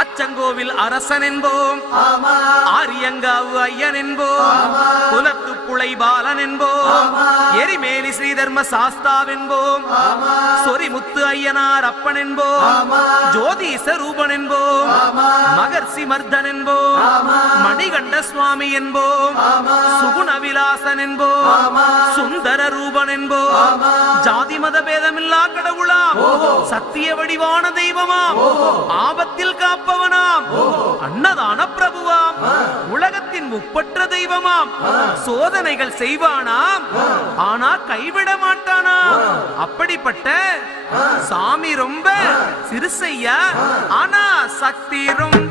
அச்சங்கோவில் அரசன் என்போம், ஆரியங்காவு ஐயன் என்போம், குலத்து புளை பாலன் என்போம், எரிமேலி ஸ்ரீதர்ம சாஸ்தாவென்போம், சொரிமுத்து ஐயனார் அப்பன் என்போம், ஜோதிச ரூபன் என்போம், மகர்ஷி மர்தன் என்போம், மணிகண்ட சுவாமி என்போம், சுகுணவிலாசன் என்போம், சுந்தர ரூபன் என்போம், ஜாதி மத பேதமில்லா கடவுளாம், சத்திய வடிவான தெய்வமாம், ஆபத்தில் காப்பவனாம், அன்னதான பிரபுவாம், உலகத்தின் முப்பற்ற தெய்வமாம், சோதனைகள் செய்வானாம் ஆனா கைவிட மாட்டானாம். அப்படிப்பட்ட சாமி ரொம்ப சிறுசையா ஆனா சக்தி ரொம்ப